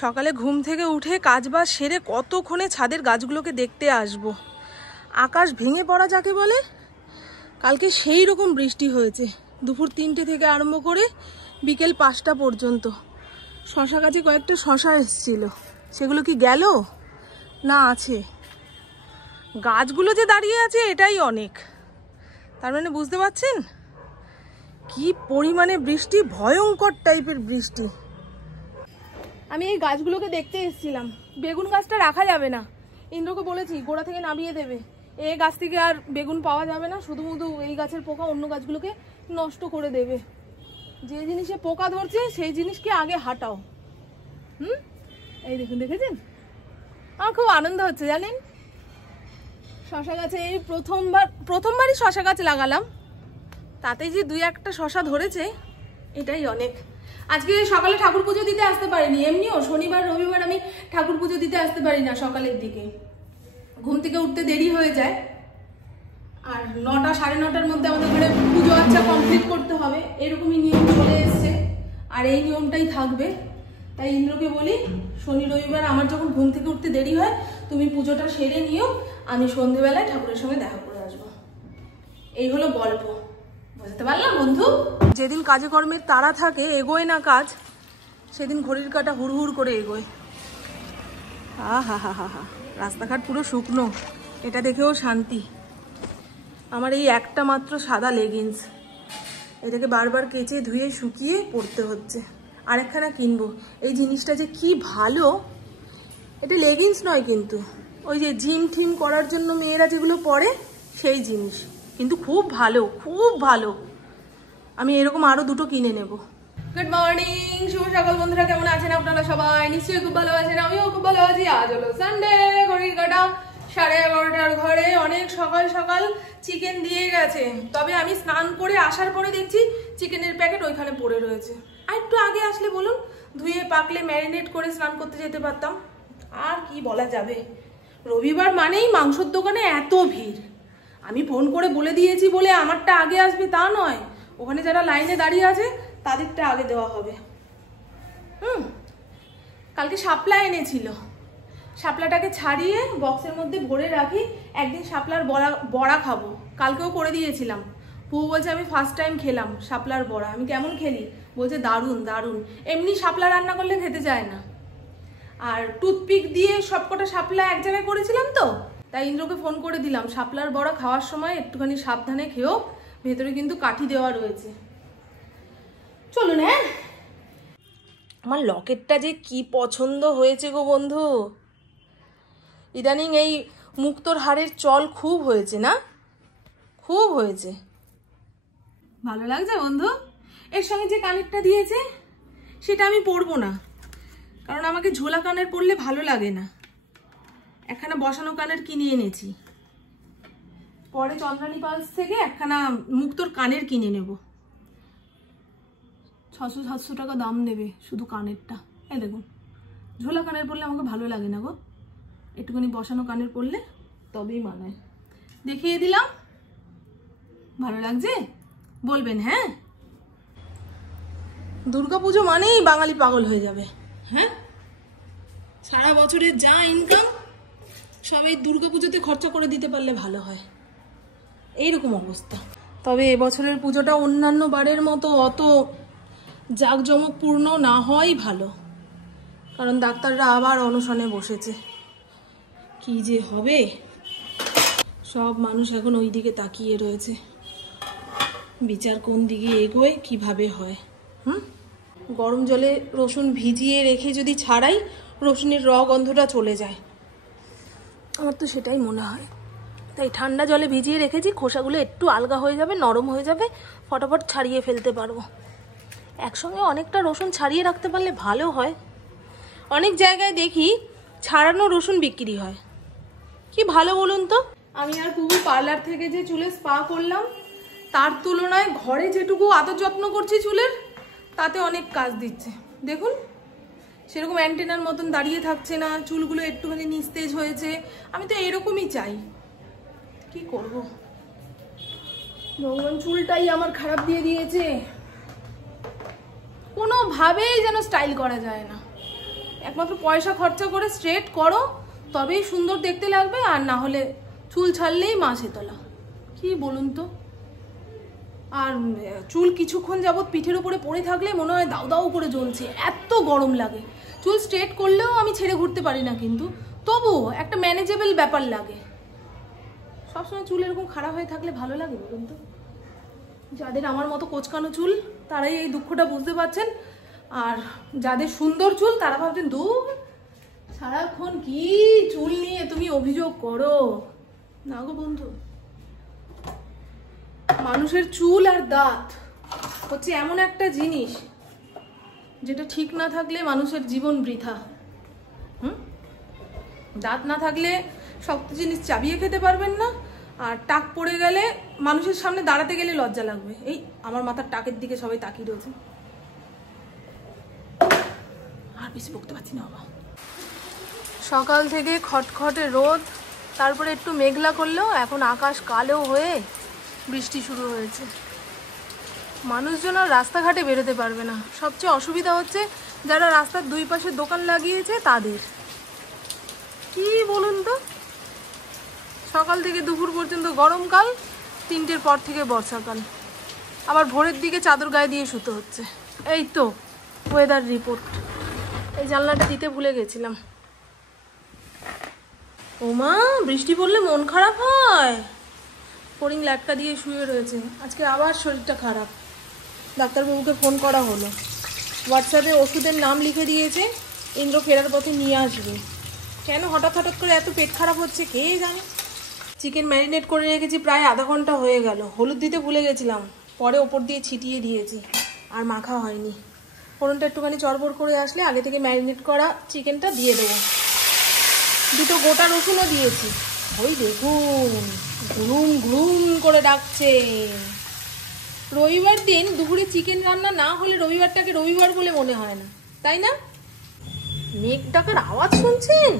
সকালে ঘুম থেকে উঠে কাজবাজ সেরে কতক্ষণে ছাদের গাছগুলোকে দেখতে আসবো। আকাশ ভেঙে পড়া যাকে বলে, কালকে সেই রকম বৃষ্টি হয়েছে দুপুর 3টে থেকে আরম্ভ করে বিকেল 5টা পর্যন্ত। শশা গাছে কয়েকটা শশা এসেছিল, সেগুলো কি গেল না আছে? গাছগুলো যে দাঁড়িয়ে আছে এটাই অনেক। তার মানে বুঝতে পারছেন কি পরিমাণে বৃষ্টি, ভয়ঙ্কর টাইপের বৃষ্টি। আমি এই গাছগুলোকে দেখতে এসেছিলাম। বেগুন গাছটা রাখা যাবে না, ইন্দ্রকে বলেছি গোড়া থেকে নামিয়ে দেবে। এই গাছ থেকে আর বেগুন পাওয়া যাবে না, শুধু এই গাছের পোকা অন্য গাছগুলোকে নষ্ট করে দেবে। যে জিনিসে পোকা ধরছে সেই জিনিসকে আগে হাঁটাও। এই দেখুন, দেখেছেন? আমার খুব আনন্দ হচ্ছে জানেন। শশা গাছে এই প্রথমবারই শশা গাছ লাগালাম, তাতে যে 2-1টা শশা ধরেছে এটাই অনেক। আজকে সকালে ঠাকুর পুজো দিতে আসতে পারিনি, এমনিও শনিবার রবিবার আমি ঠাকুর পুজো দিতে আসতে পারি না। সকালের দিকে ঘুম থেকে উঠতে দেরি হয়ে যায়, আর 9টা 9:30টার মধ্যে আমাদের ঘরে পুজো আচ্ছা কমপ্লিট করতে হবে, এরকমই নিয়ম চলে এসছে আর এই নিয়মটাই থাকবে। তাই ইন্দ্রকে বলি শনি রবিবার আমার যখন ঘুম থেকে উঠতে দেরি হয় তুমি পুজোটা সেরে নিও, আমি সন্ধেবেলায় ঠাকুরের সঙ্গে দেখা করে আসবো। এই হলো গল্প, বুঝতে পারলাম বন্ধু? যেদিন কাজে কর্মের তাড়া থাকে, এগোয় না কাজ, সেদিন ঘড়ির কাঁটা হুড় করে এগোয়। হা হা হা হা, রাস্তাঘাট পুরো শুকনো, এটা দেখেও শান্তি। আমার এই একটা মাত্র সাদা লেগিংস, এটাকে বারবার কেচে ধুয়ে শুকিয়ে পরতে হচ্ছে। আরেকখানা কিনবো। এই জিনিসটা যে কি ভালো, এটা লেগিংস নয় কিন্তু ওই যে জিম টিম করার জন্য মেয়েরা যেগুলো পরে সেই জিনিস, কিন্তু খুব ভালো, খুব ভালো। আমি এরকম আরো 2টো কিনে নেব। গুড মর্নিং, শুভ সকাল বন্ধুরা, কেমন আছেন আপনারা সবাই? নিশ্চয়ই খুব ভালো আছেন, আমিও খুব ভালো আছি। আজ হলো সানডে, ঘড়ির কাঁটা 11:30টার ঘরে। অনেক সকাল সকাল চিকেন দিয়ে গেছে, তবে আমি স্নান করে আসার পরে দেখছি চিকেনের প্যাকেট ওইখানে পড়ে রয়েছে। আর একটু আগে আসলে বলুন, ধুয়ে পাকলে ম্যারিনেট করে স্নান করতে যেতে পারতাম। আর কি বলা যাবে, রবিবার মানেই মাংসের দোকানে এত ভিড়। আমি ফোন করে বলে দিয়েছি বলে আমারটা আগে আসবে তা নয়, ওখানে যারা লাইনে দাঁড়িয়ে আছে তাদেরটা আগে দেওয়া হবে। কালকে শাপলা এনেছিল, শাপলাটাকে ছাড়িয়ে বক্সের মধ্যে ভরে রাখি, একদিন শাপলার বড়া খাবো। কালকেও করে দিয়েছিলাম। বউ বলছে আমি ফার্স্ট টাইম খেলাম শাপলার বড়া। আমি কেমন খেলি? বলছে দারুণ দারুণ। এমনি শাপলা রান্না করলে খেতে চায় না। আর টুথপিক দিয়ে সবকটা শাপলা এক জায়গায় করেছিলাম তো, তাই ইন্দ্রকে ফোন করে দিলাম শাপলার বড়া খাওয়ার সময় একটুখানি সাবধানে খেও, ভেতরে কিন্তু কাঠি দেওয়া রয়েছে। চলুন। হ্যাঁ, আমার লকেটটা যে কি পছন্দ হয়েছে গো বন্ধু। ইদানিং এই মুক্তোর হারের চল খুব হয়েছে না? খুব হয়েছে, ভালো লাগছে বন্ধু। এর সঙ্গে যে কানেরটা দিয়েছে সেটা আমি পরবো না, কারণ আমাকে ঝোলা কানের পরলে ভালো লাগে না। একখানা বসানো কানের কিনে এনেছি, পরে চন্দ্রানী পালস থেকে একখানা মুক্তোর কানের কিনে নেব। 600-700 টাকা দাম নেবে শুধু কানেরটা। এই দেখুন, ঝোলা কানের পরলে আমাকে ভালো লাগে না গো, একটুখানি বসানো কানের পরলে তবেই মানায়। দেখিয়ে দিলাম, ভালো লাগছে বলবেন? হ্যাঁ, দুর্গাপুজো মানেই বাঙালি পাগল হয়ে যাবে। হ্যাঁ, সারা বছরের যা ইনকাম সব এই দুর্গাপুজোতে খরচা করে দিতে পারলে ভালো হয়, এইরকম অবস্থা। তবে এবছরের পুজোটা অন্যান্য বারের মতো অত জাঁকজমকপূর্ণ না হওয়াই ভালো, কারণ ডাক্তাররা আবার অনশনে বসেছে। কি যে হবে, সব মানুষ এখন ওই দিকে তাকিয়ে রয়েছে, বিচার কোন দিকে এগোয়, কিভাবে হয়। গরম জলে রসুন ভিজিয়ে রেখে যদি ছাড়াই, রসুনের গন্ধটা চলে যায়, আমার তো সেটাই মনে হয়। তাই ঠান্ডা জলে ভিজিয়ে রেখেছি, খোসাগুলো একটু আলগা হয়ে যাবে, নরম হয়ে যাবে, ফটাফট ছাড়িয়ে ফেলতে পারবো। একসঙ্গে অনেকটা রসুন ছাড়িয়ে রাখতে পারলে ভালো হয়। অনেক জায়গায় দেখি ছাড়ানো রসুন বিক্রি হয়, কি ভালো বলুন তো। আমি আর কুবু পার্লার থেকে যে চুলে স্পা করলাম, তার তুলনায় ঘরে যেটুকু আদর যত্ন করছি চুলের, তাতে অনেক কাজ দিচ্ছে। দেখুন, সেরকম অ্যান্টেনার মতন দাঁড়িয়ে থাকছে না, চুলগুলো একটুখানি নিস্তেজ হয়েছে। আমি তো এরকমই চাই, কি করব, ভগবান চুলটাই আমার খারাপ দিয়ে দিয়েছে, কোনোভাবেই যেন স্টাইল করা যায় না। একমাত্র পয়সা খরচা করে স্ট্রেট করো, তবেই সুন্দর দেখতে লাগবে, আর না হলে চুল ছাড়লেই মাসে তোলা। কি বলুন তো। আর চুল কিছুক্ষণ যাবৎ পিঠের উপরে পড়ে থাকলে মনে হয় দাউ দাউ করে জ্বলছে, এত গরম লাগে। চুল স্ট্রেট করলেও আমি ছেড়ে ঘুরতে পারি না, কিন্তু তবুও একটা ম্যানেজেবল ব্যাপার লাগে। সবসময় চুল এরকম খারাপ হয়ে থাকলে ভালো লাগে বলুন তো? যাদের আমার মতো কোচকানো চুল তারাই এই দুঃখটা বুঝতে পারছেন, আর যাদের সুন্দর চুল তারা ভাবছেন দূর সারাক্ষণ কি চুল নিয়ে তুমি অভিযোগ করো। না গো বন্ধু, মানুষের চুল আর দাঁত হচ্ছে এমন একটা জিনিস যেটা ঠিক না থাকলে মানুষের জীবন বৃথা। দাঁত না থাকলে শক্ত জিনিস চাবিয়ে খেতে পারবেন না, আর টাক পড়ে গেলে মানুষের সামনে দাঁড়াতে গেলে লজ্জা লাগবে। এই আমার মাথার টাকের দিকে সবাই তাকিয়ে রয়েছে। আর বেশি বকতে পারছি না বাবা। সকাল থেকে খটখটে রোদ, তারপরে একটু মেঘলা করলেও এখন আকাশ কালো হয়ে বৃষ্টি শুরু হয়েছে। মানুষজন আর রাস্তাঘাটে বেরোতে পারবে না। সবচেয়ে অসুবিধা হচ্ছে যারা রাস্তার দুই পাশে দোকান লাগিয়েছে তাদের। কি বলুন তো, সকাল থেকে দুপুর পর্যন্ত গরমকাল, 3টের পর থেকে বর্ষাকাল, আবার ভোরের দিকে চাদর গায়ে দিয়ে শুতে হচ্ছে। এই তো ওয়েদার রিপোর্ট। এই জানলাটা দিতে ভুলে গেছিলাম। ওমা, বৃষ্টি পড়লে মন খারাপ হয়। ফড়িং ল্যাটকা দিয়ে শুয়ে রয়েছে। আজকে আবার শরীরটা খারাপ। ডাক্তারবাবুকে ফোন করা হলো, হোয়াটসঅ্যাপে ওষুধের নাম লিখে দিয়েছে, ইন্দ্র ফেরার পথে নিয়ে আসবে। কেন হঠাৎ হঠাৎ করে এত পেট খারাপ হচ্ছে কে জানে। চিকেন ম্যারিনেট করে রেখেছি, প্রায় আধা ঘন্টা হয়ে গেল। হলুদ দিতে ভুলে গেছিলাম, পরে ওপর দিয়ে ছিটিয়ে দিয়েছি, আর মাখা হয়নি। ফোড়নটা একটুখানি চড়বড় করে আসলে আগে থেকে ম্যারিনেট করা চিকেনটা দিয়ে দেবো। 2টো গোটা রসুনও দিয়েছি। ওই দেখুন ঘুরুম ঘুরুম করে ডাকছে। রবিবার দিন দুপুরে চিকেন রান্না না হলে রবিবারটাকে রবিবার বলে মনে হয় না, তাই না? মেঘ ডাকার আওয়াজ শুনছেন?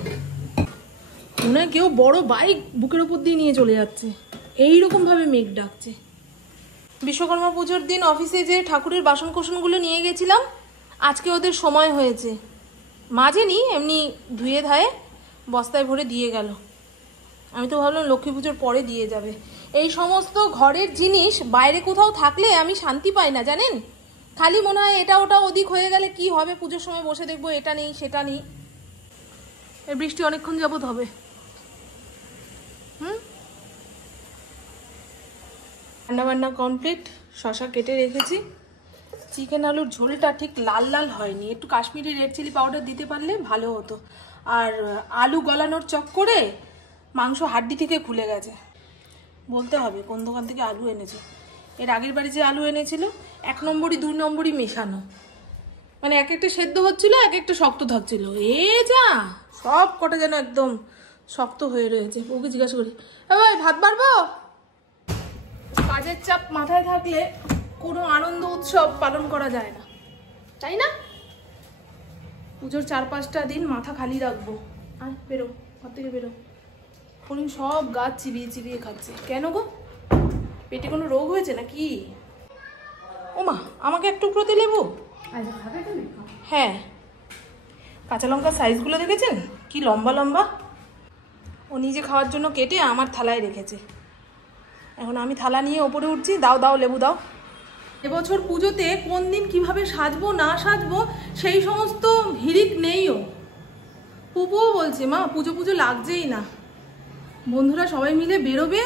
মনে হয় কেউ বড় বাইক বুকের উপর দিয়ে নিয়ে চলে যাচ্ছে, এইরকম ভাবে মেঘ ডাকছে। বিশ্বকর্মা পুজোর দিন অফিসে যে ঠাকুরের বাসন কোসনগুলো নিয়ে গেছিলাম, আজকে ওদের সময় হয়েছে। মাজেনি, এমনি ধুয়ে ধায়ে বস্তায় ভরে দিয়ে গেল। আমি তো ভাবলাম লক্ষ্মী পুজোর পরে দিয়ে যাবে। এই সমস্ত ঘরের জিনিস বাইরে কোথাও থাকলে আমি শান্তি পাই না জানেন। খালি মনে হয় এটা ওটা ওদিক হয়ে গেলে কি হবে, পুজোর সময় বসে দেখবো এটা নেই সেটা নেই। এই বৃষ্টি অনেকক্ষণ যাবত হবে। রান্না বান্না কমপ্লিট, শশা কেটে রেখেছি। চিকেন আলুর ঝোলটা ঠিক লাল লাল হয়নি, একটু কাশ্মীরি রেড চিলি পাউডার দিতে পারলে ভালো হতো। আর আলু গলানোর চক্করে মাংস হাড্ডি থেকে খুলে গেছে। বলতে হবে কোন দোকান থেকে আলু এনেছে। এর আগের বাড়ি যে আলু এনেছিল 1 নম্বরই 2 নম্বরই মেশানো, মানে এক একটা সেদ্ধ হচ্ছিল, এক একটা শক্ত থাকছিল। যা সব কটা যেন একদম শক্ত হয়ে রয়েছে। ওকে জিজ্ঞাসা করি, ভাই ভাত বাড়বো? কাজের চাপ মাথায় থাকলে কোনো আনন্দ উৎসব পালন করা যায় না, তাই না? পুজোর 4-5টা দিন মাথা খালি রাখবো। আর বেরো, ঘর থেকে বেরো। ফড়িং সব গাছ চিবিয়ে চিবিয়ে খাচ্ছে। কেন গো, পেটে কোনো রোগ হয়েছে নাকি? ওমা, আমাকে একটু প্রতি লেবু। হ্যাঁ, কাঁচা লঙ্কার সাইজগুলো দেখেছেন কি লম্বা লম্বা? ও নিজে খাওয়ার জন্য কেটে আমার থালায় রেখেছে। এখন আমি থালা নিয়ে ওপরে উঠছি, দাও দাও লেবু দাও। এবছর পুজোতে কোন দিন কিভাবে সাজবো না সাজবো সেই সমস্ত হিড়িক নেইও। পুপুও বলছে মা পুজো পুজো লাগছেই না, বন্ধুরা সবাই মিলে বেরোবে,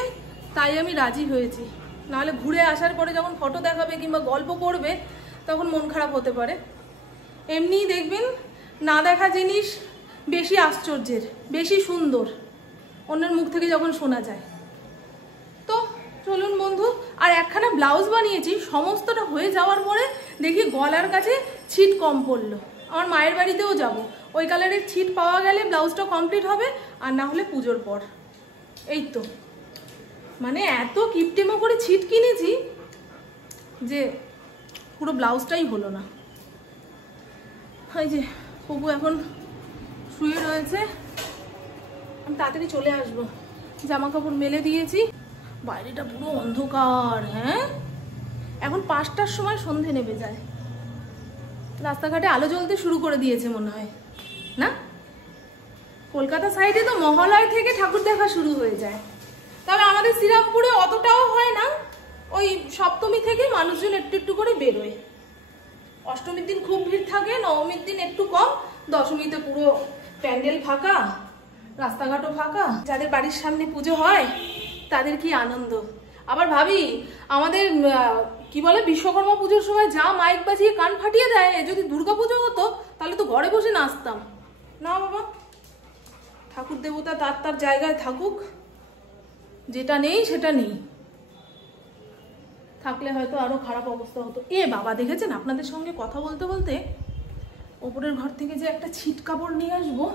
তাই আমি রাজি হয়েছি। নাহলে ঘুরে আসার পরে যখন ফটো দেখাবে কিংবা গল্প করবে তখন মন খারাপ হতে পারে। এমনিই দেখবেন না দেখা জিনিস বেশি আশ্চর্যের, বেশি সুন্দর অন্যের মুখ থেকে যখন শোনা যায়। তো চলুন বন্ধু, আর একখানা ব্লাউজ বানিয়েছি, সমস্তটা হয়ে যাওয়ার পরে দেখি গলার কাছে ছিট কম পড়লো। আমার মায়ের বাড়িতেও যাব, ওই কালারের ছিট পাওয়া গেলে ব্লাউজটা কমপ্লিট হবে, আর না হলে পুজোর পর। এই তো মানে এত কিপটেমো করে ছিট কিনেছি যে পুরো ব্লাউজটাই হলো না। এই যে পুপু এখন শুয়ে রয়েছে, আমি তাড়াতাড়ি চলে আসবো। জামা কাপড় মেলে দিয়েছি, বাইরেটা পুরো অন্ধকার। হ্যাঁ, এখন 5টার সময় সন্ধে নেমে যায়, রাস্তাঘাটে আলো জ্বলতে শুরু করে দিয়েছে মনে হয়। কলকাতা সাইডে তো মহালয় থেকে ঠাকুর দেখা শুরু হয়ে যায়, তবে আমাদের শ্রীরামপুরে অতটাও হয় না। ওই সপ্তমী থেকে মানুষজন একটু একটু করে বেরোয়। অষ্টমীর দিন খুব ভিড় থাকে, নবমীর দিন একটু কম, দশমীতে পুরো প্যান্ডেল ফাঁকা, রাস্তাঘাটও ফাঁকা। যাদের বাড়ির সামনে পুজো হয় তাদের কি আনন্দ। আবার ভাবি আমাদের কি বলে বিশ্বকর্মা পুজোর সময় যা মাইক বাজিয়ে কান ফাটিয়ে দেয়, যদি দুর্গা পুজো হতো তাহলে তো ঘরে বসে নাচতাম। না বাবা, ঠাকুর দেবতা তার তার জায়গায় থাকুক, যেটা নেই সেটা নেই, থাকলে হয়তো আরো খারাপ অবস্থা হতো। এ বাবা, দেখেছেন আপনাদের সঙ্গে কথা বলতে বলতে ওপরের ঘর থেকে যে একটা ছিট কাপড় নিয়ে আসবো।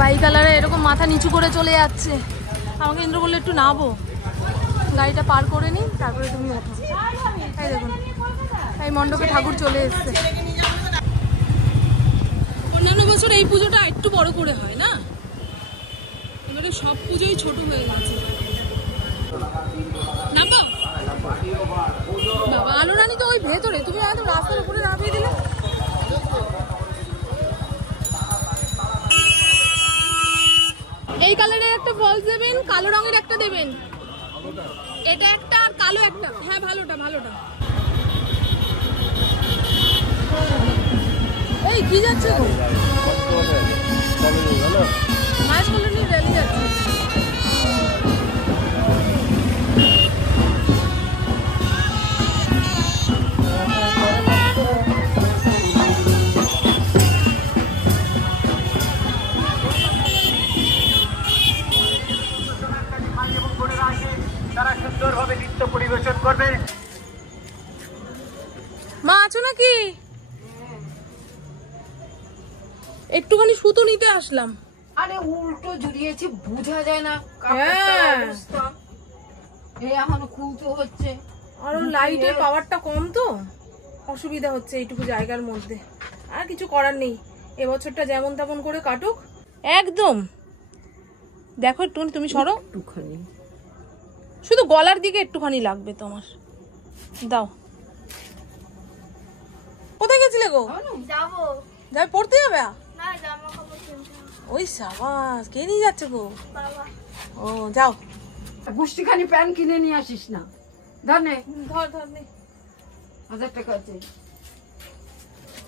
বাইকালারে এরকম মাথা নিচু করে চলে যাচ্ছে। আমাকে ইন্দ্র বললো একটু নাবো, গাড়িটা পার করে নিই তারপরে তুমি ওঠো। এই দেখুন, এই মণ্ডপে ঠাকুর চলে এসছে। অন্যান্য বছর এই পুজোটা একটু বড় করে হয় না, এবারে সব পুজোই ছোট হয়ে গেছে। নামবো বাবা, আলো রানী তো ওই ভেতরে, তুমি একদম রাস্তার উপরে নামিয়ে দিলে। এই কালারের একটা ফলস দেবেন, কালো রঙের একটা দেবেন, এটা একটা আর কালো একটা। হ্যাঁ ভালোটা ভালোটা। এই কি যাচ্ছে গো, মাছ কলোনি র্যালি যাচ্ছে। তারা সুন্দরভাবে নৃত্য পরিবেশন করবে। মা আছো নাকি? একটুখানি সুতো নিতে আসলাম। আরে উল্টো জুড়িয়েছি, বোঝা যায় না অবস্থা। এখন খুলতে হচ্ছে, আর লাইটের পাওয়ারটা কম তো অসুবিধা হচ্ছে এইটুকু জায়গার মধ্যে। আর কিছু করার নেই, এবছরটা যেমন তেমন করে কাটুক। একদম দেখো একটু, তুমি সরো একটুখানি, শুধু গলার দিকে একটুখানি লাগবে তোমার। দাও। কোথায় গেছিলে গো? যাবো যাবে, পড়তে যাবে? না, জামা কাপড় কিনতে হবে। ওই সাবাস, কে নিয়ে যাচ্ছে গো? বাবা ও যাও, গুষ্টিখানি প্যান্ট কিনে নিয়ে আসিস না। ধর নে, ধর ধর নে। 1000 টাকা আছে,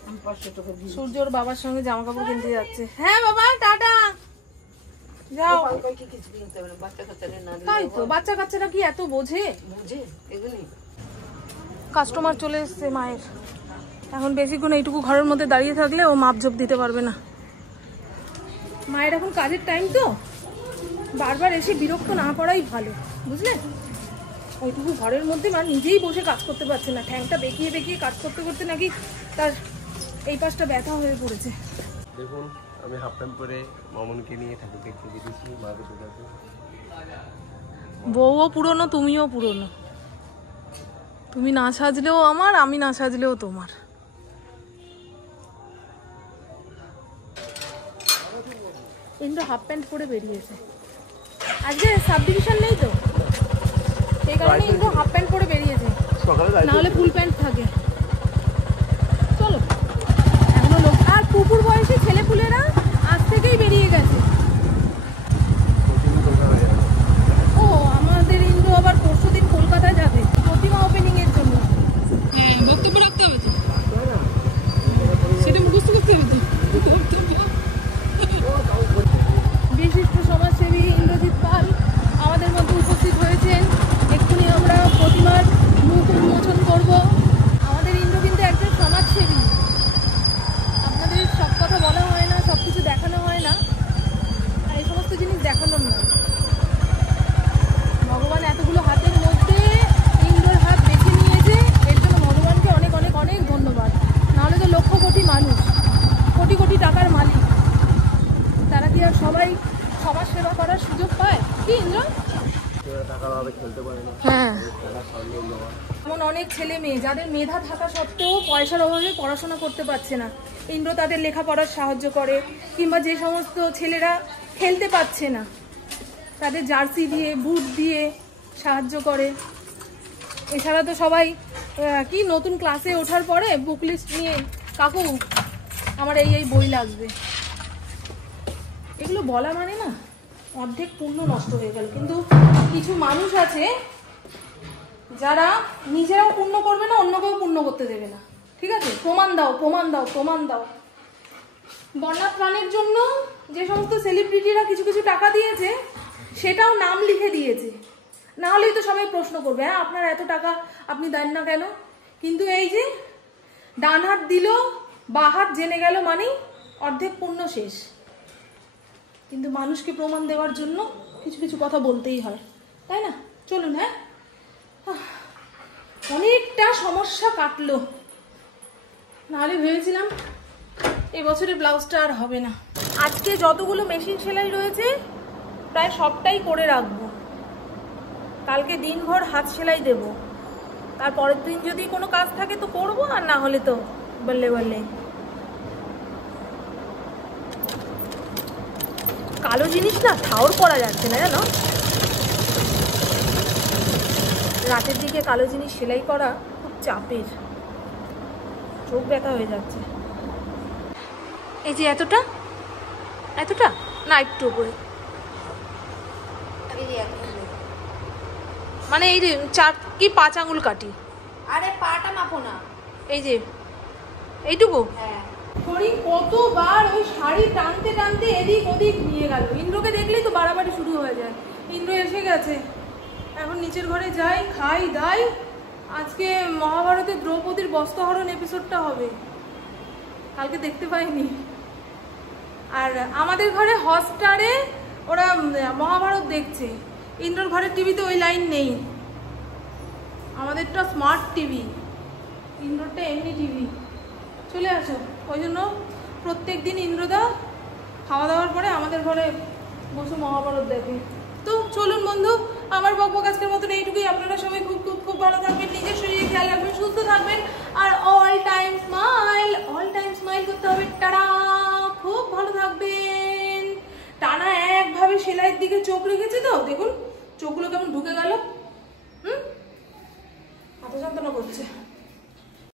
আমি 500 টাকা দিই। সূর্যর বাবার সঙ্গে জামা কাপড় কিনতে যাচ্ছে। হ্যাঁ বাবা, টাটা, যাও। কালকে কিছু কিনতে হবে না, বাচ্চা কাচ্চাদের না দিলে তাই তো, বাচ্চা কাচ্চারা কি এত বোঝে? বুঝে এগুলি। কাস্টমার চলে এসছে মায়ের। এখন বেশিক্ষণ এইটুকু ঘরের মধ্যে দাঁড়িয়ে থাকলে ও মাপঝোপ দিতে পারবে না। মায়ের এখন কাজের টাইম তো, বারবার এসে বিরক্ত না করাই ভালো, বুঝলে? ওইটুকু ঘরের মধ্যে মা নিজেই বসে কাজ করতে পারছে না, ঠ্যাংটা বেঁকিয়ে বেঁকিয়ে কাজ করতে করতে নাকি তার এই পাশটা ব্যথা হয়ে পড়েছে। দেখুন, আমি হাফ প্যান্ট পরে মামুনকে নিয়ে ঠাকুর দেখতে গেছি, মাকে বোঝাতে। বউও পুরনো, তুমিও পুরনো। তুমি না সাজলেও আমার, আমি না সাজলেও তোমার। ইন্দ্র হাফ প্যান্ট পরে বেরিয়েছে, আজকে সাব ডিভিশন নেই তো, সেই কারণে ইন্দ্র হাফ প্যান্ট পরে বেরিয়েছে, না হলে ফুল প্যান্ট থাকে। চলো, এখনো লোক, আর পুকুর বয়সী ছেলেপুলেরা আজ থেকেই বেরিয়ে গেছে। ও আমাদের ইন্দ্র আবার পরশুদিন কলকাতায় যাবে প্রতিমা ওপেনিং এর জন্য। হ্যাঁ, বক্তব্য রাখতে হবে তো, সেটা মুখস্থ করতে হবে তো। বিশিষ্ট সমাজসেবী ইন্দ্রজিৎ পাল আমাদের মধ্যে উপস্থিত হয়েছেন। এক্ষুনি আমরা প্রতিমার মুখ উন্মোচন করব। আমাদের ইন্দ্র কিন্তু একজন সমাজসেবী। আপনাদের সব কথা বলা হয় না, সব কিছু দেখানো হয় না, আর এই সমস্ত জিনিস দেখানোর না। ভগবান এতগুলো হাতের মধ্যে ইন্দ্রর হাত বেছে নিয়েছে, এর জন্য ভগবানকে অনেক অনেক অনেক ধন্যবাদ। নাহলে তো লক্ষ কোটি মানুষ, কোটি কোটি টাকার মালিক, তারা কি আর সবাই সমাজ সেবা করার সুযোগ পায়? কি ইন্দ্র? হ্যাঁ, এমন অনেক ছেলে মেয়ে যাদের মেধা থাকা সত্ত্বেও পয়সার অভাবে পড়াশোনা করতে পারছে না, ইন্দ্র তাদের লেখাপড়ার সাহায্য করে। কিংবা যে সমস্ত ছেলেরা খেলতে পারছে না, তাদের জার্সি দিয়ে, বুট দিয়ে সাহায্য করে। এছাড়া তো সবাই কি নতুন ক্লাসে ওঠার পরে বুক লিস্ট নিয়ে, কাকু আমার এই এই বই লাগবে, এগুলো বলা মানে না অর্ধেক পুণ্য নষ্ট হয়ে গেল। কিন্তু কিছু মানুষ আছে যারা নিজেরাও পুণ্য করবে না, অন্যকেও পুণ্য করতে দেবে না। ঠিক আছে, প্রমাণ দাও, প্রমাণ দাও, প্রমাণ দাও। বন্যা ত্রাণের জন্য যে সমস্ত সেলিব্রিটিরা কিছু কিছু টাকা দিয়েছে, সেটাও নাম লিখে দিয়েছে, না হলেই তো সবাই প্রশ্ন করবে, হ্যাঁ আপনার এত টাকা আপনি দেন না কেন? কিন্তু এই যে ডান হাত দিল, বা হাত জেনে গেল, মানে অর্ধেক পুণ্য শেষ। কিন্তু মানুষকে প্রমাণ দেওয়ার জন্য কিছু কিছু কথা বলতেই হয়, তাই না? চলুন, হ্যাঁ, অনেকটা সমস্যা কাটলো। নাহলে ভেবেছিলাম এবছরের ব্লাউজটা আর হবে না। আজকে যতগুলো মেশিন সেলাই রয়েছে প্রায় সবটাই করে রাখবো, কালকে দিনভর হাত সেলাই দেব। তারপরের দিন যদি কোনো কাজ থাকে তো করবো, আর না হলে তো বললে বললে। কালো জিনিস না ঠাউর করা যাচ্ছে না, জানো? রাতের দিকে কালো জিনিস সেলাই করা খুব চাপের, চোখ ব্যথা হয়ে যাচ্ছে। এই যে এতটা এতটা না, একটু উপরে, মানে এই যে 4 কি 5 আঙুল কাটি। আরে পাটা মাপো না, এই যে এইটুকু। হ্যাঁ কতবার ওই শাড়ি টানতে টানতে এদিক ওদিক নিয়ে গেল। ইন্দ্রকে দেখলেই তো বাড়াবাড়ি শুরু হয়ে যায়। ইন্দ্র এসে গেছে, এখন নিচের ঘরে যাই, খাই দাই। আজকে মহাভারতের দ্রৌপদীর বস্ত্রহরণ এপিসোডটা হবে, কালকে দেখতে পাইনি। আর আমাদের ঘরে হটস্টারে ওরা মহাভারত দেখছে, ইন্দ্রর ঘরের টিভিতে ওই লাইন নেই। আমাদেরটা স্মার্ট টিভি, ইন্দ্রটা এমনি টিভি। চলে আসো, ওই জন্য প্রত্যেক দিন ইন্দ্রদা খাওয়া দাওয়ার পরে আমাদের ঘরে বসে মহাভারত দেখে। তো চলুন বন্ধু, আমার বকবক আজকের মতন এইটুকুই। আপনারা সবাই খুব খুব খুব ভালো থাকবেন, নিজের শরীরে খেয়াল রাখবেন, সুস্থ থাকবেন, আর অল টাইম স্মাইল করতে হবে। টাটা, খুব ভালো থাকবেন। টানা একভাবে সেলাইয়ের দিকে চোখ রেখেছে তো, দেখুন চোখগুলো কেমন ঢুকে গেল। হাতে যন্ত্রণা করছে।